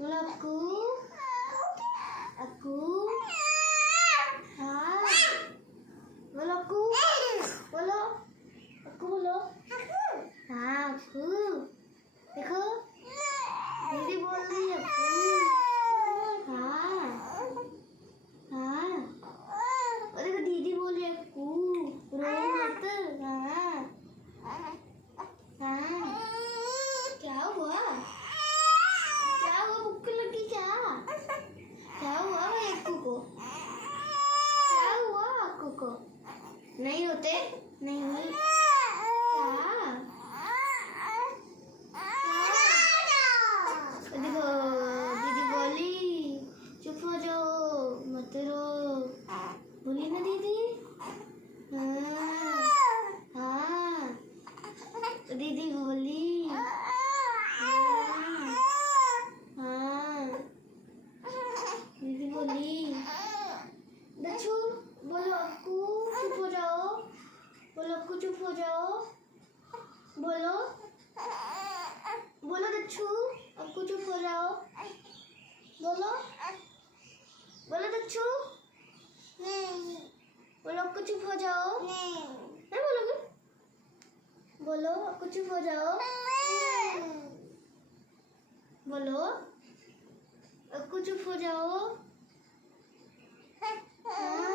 बोलो अक्कू। अक्कू। हाँ बोलो अक्कू। बोलो अक्कू। बोलो हाँ अक्कू। देखो दीदी बोल रही है अक्कू। हाँ हाँ और देखो दीदी बोल रही है अक्कू। रो मत। हाँ हाँ क्या हुआ? क्या हुआ? भूख लगी क्या? क्या हुआ भाई अक्कू को? क्या हुआ अक्कू को? नहीं होते? नहीं हुई? क्या? देखो दीदी बोली चुप हो जाओ मत रो। बोली ना दीदी? हाँ हाँ दीदी बोली। हाँ हाँ दीदी बोली। दच्छू बोलो अक्कू चुप हो जाओ। बोलो अक्कू चुप हो जाओ। बोलो बोलो दच्छू अक्कू चुप हो जाओ। बोलो बोलो दच्छू। बोलो अक्कू चुप हो जाओ। नहीं बोलोगे? बोलो अक्कू चुप हो जाओ। बोलो अक्कू चुप हो जाओ। हाँ